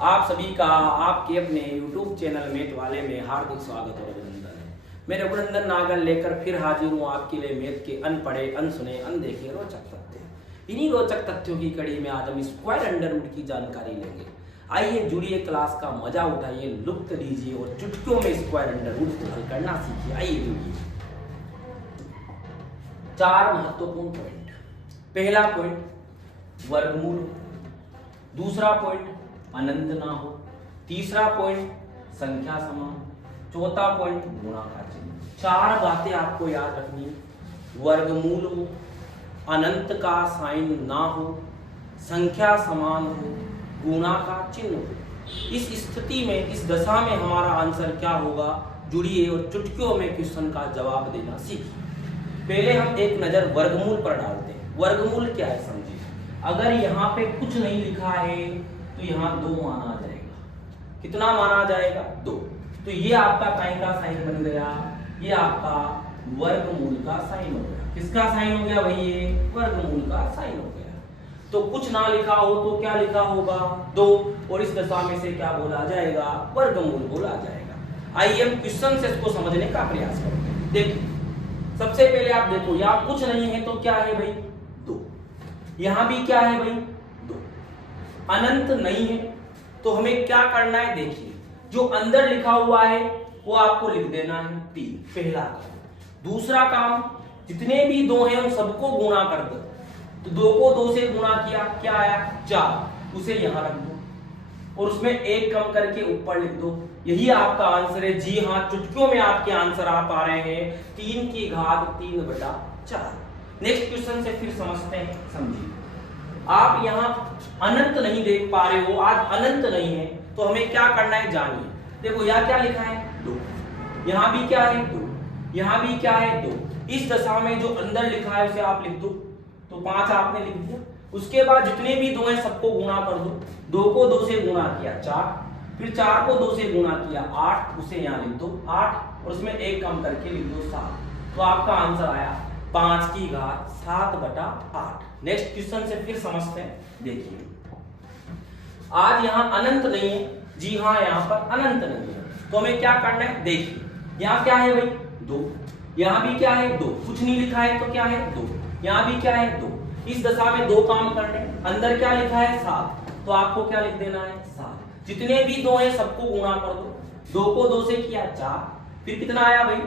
आप सभी का आपके अपने YouTube चैनल मेट वाले में हार्दिक स्वागत और अभिनंदन है। मैं रघुनंदन नागर लेकर फिर हाजिर हूँ आपके लिए मैथ के अनपढ़े, अनसुने, अनदेखे रोचक तथ्य। इन्हीं रोचक तथ्यों की कड़ी में आज हम स्क्वायर अंडर रूट की जानकारी लेंगे। आइए जुड़िए, क्लास का मजा उठाइए, लुत्फ लीजिए और चुटकियों में स्क्वायर अंडर रूट को हल करना सीखिए। आइए जुड़िए। 4 महत्वपूर्ण पॉइंट। पहला पॉइंट, वर्गमूल। दूसरा पॉइंट, अनंत ना हो। तीसरा पॉइंट, संख्या समान। चौथा पॉइंट, गुणा का चिन्ह। 4 बातें आपको याद रखनी है। वर्गमूल हो, अनंत का साइन ना हो, संख्या समान हो, गुणा का चिन्ह हो। इस स्थिति में, इस दशा में हमारा आंसर क्या होगा? जुड़िए और चुटकियों में क्वेश्चन का जवाब देना सीखिए। पहले हम एक नजर वर्गमूल पर डालते हैं। वर्गमूल क्या है समझिए। अगर यहाँ पे कुछ नहीं लिखा है तो यहाँ 2 माना जाएगा। कितना माना जाएगा? 2। तो ये आपका काई का साइन बन गया, ये आपका वर्गमूल का साइन हो गया। किसका साइन हो गया भाई? ये वर्गमूल का साइन हो गया। तो कुछ ना लिखा हो तो क्या लिखा होगा? 2। और इस दशा में से क्या बोला जाएगा? वर्गमूल बोला जाएगा। आइए हम क्वेश्चन से इसको समझने का प्रयास करते हैं। देखिए, सबसे पहले आप देखो, यहाँ कुछ नहीं है तो क्या है भाई? 2। यहां भी क्या है भाई? 2। अनंत नहीं है तो हमें क्या करना है? देखिए, जो अंदर लिखा हुआ है वो आपको लिख देना है 3। पहला काम। दूसरा काम, जितने भी 2 हैं उन सबको गुणा कर दो। तो 2 को 2 से गुणा किया, क्या आया? 4। उसे यहां रख दो और उसमें 1 कम करके ऊपर लिख दो। यही आपका आंसर है। जी हाँ, चुटकियों में आपके आंसर आ पा रहे हैं। 3 की घात 3/4। नेक्स्ट क्वेश्चन से फिर समझते हैं, समझिए। आप यहाँ अनंत नहीं देख पा रहे हो, आज अनंत नहीं है तो हमें क्या करना है जानिए। देखो यहाँ क्या लिखा है? 2। यहाँ भी क्या है? 2। यहाँ भी क्या है? 2। इस दशा में जो अंदर लिखा है उसे आप लिख दो। तो 5 आपने लिख दिया। उसके बाद जितने भी 2 हैं सबको गुणा कर दो। 2 को 2 से गुणा किया 4, फिर 4 को 2 से गुणा किया 8, उसे यहाँ लिख दो 8 और उसमें 1 कम करके लिख दो 7। तो आपका आंसर आया 5 की घात 7/8। नेक्स्ट क्वेश्चन से फिर समझते हैं। देखिए, आज यहाँ अनंत नहीं है। जी हाँ, यहाँ पर अनंत नहीं है तो हमें क्या करना है? देखिए, यहाँ क्या है भाई? 2। यहाँ भी क्या है? 2। कुछ नहीं लिखा है तो क्या है? 2। यहाँ भी क्या है? 2। इस दशा में 2 काम करने। अंदर क्या लिखा है? 7। तो आपको क्या लिख देना है? 7। जितने भी 2 हैं सबको गुणा कर दो। 2 को 2 से किया 4, फिर कितना आया भाई?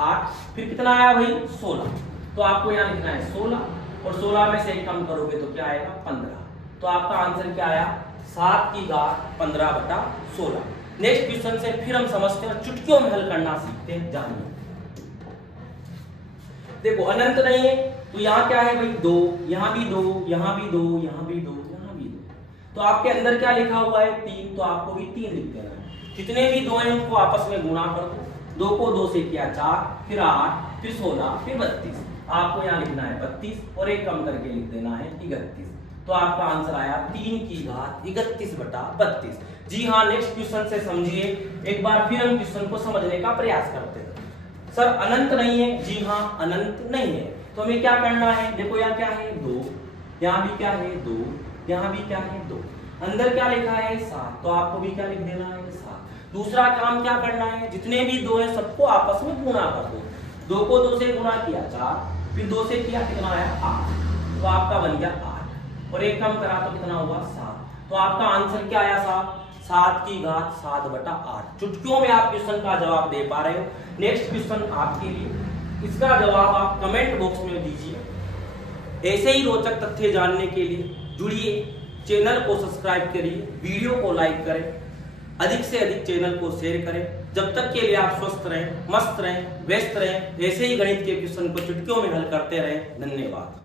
8, फिर कितना आया भाई? 16। तो आपको यहाँ लिखना है 16 और 16 में से 1 कम करोगे तो क्या आएगा? 15। तो आपका आंसर क्या आया? 7 की घात 15/16। नेक्स्ट क्वेश्चन से फिर हम समझते हैं और चुटकियों में हल करना सीखते हैं। जानिए, देखो अनंत नहीं है तो यहाँ क्या है भाई? 2। यहाँ भी 2, यहाँ भी 2, यहाँ भी 2, यहाँ भी 2। तो आपके अंदर क्या लिखा हुआ है? 3। तो आपको भी 3 लिख देना है। जितने भी 2 हैं उनको आपस में गुणा कर दो। 2 को 2 से किया 4, फिर 8, फिर 16, फिर 32। आपको यहाँ लिखना है 32 और 1 कम करके लिख देना है 31। तो आपका आंसर आया 3 की घात 31/32। जी हाँ, नेक्स्ट क्वेश्चन से समझिए। एक बार फिर हम क्वेश्चन को समझने का प्रयास करते हैं। सर अनंत नहीं है। जी हाँ, अनंत नहीं है तो हमें क्या करना है? देखो यहाँ क्या है? 2। यहाँ भी क्या है? 2। यहाँ भी क्या है? 2। अंदर क्या लिखा है? 7। तो आपको भी क्या लिख देना है? 7। दूसरा काम क्या करना है? जितने भी 2 हैं सबको आपस में गुणा कर दो। 2 को 2 से गुणा किया 4, फिर 2 से किया कितना आया? 8। तो आपका बन गया 8 और 1 कम करा तो कितना हुआ? 7। तो आपका आंसर क्या आया? 7 की घात 7/8। चुटकियों में आप क्वेश्चन का जवाब दे पा रहे हो। नेक्स्ट क्वेश्चन आपके लिए, इसका जवाब आप कमेंट बॉक्स में दीजिए। ऐसे ही रोचक तथ्य जानने के लिए जुड़िए, चैनल को सब्सक्राइब करिए, वीडियो को लाइक करें, अधिक से अधिक चैनल को शेयर करें। जब तक के लिए आप स्वस्थ रहें, मस्त रहें, व्यस्त रहें, ऐसे ही गणित के क्वेश्चन को चुटकियों में हल करते रहें। धन्यवाद।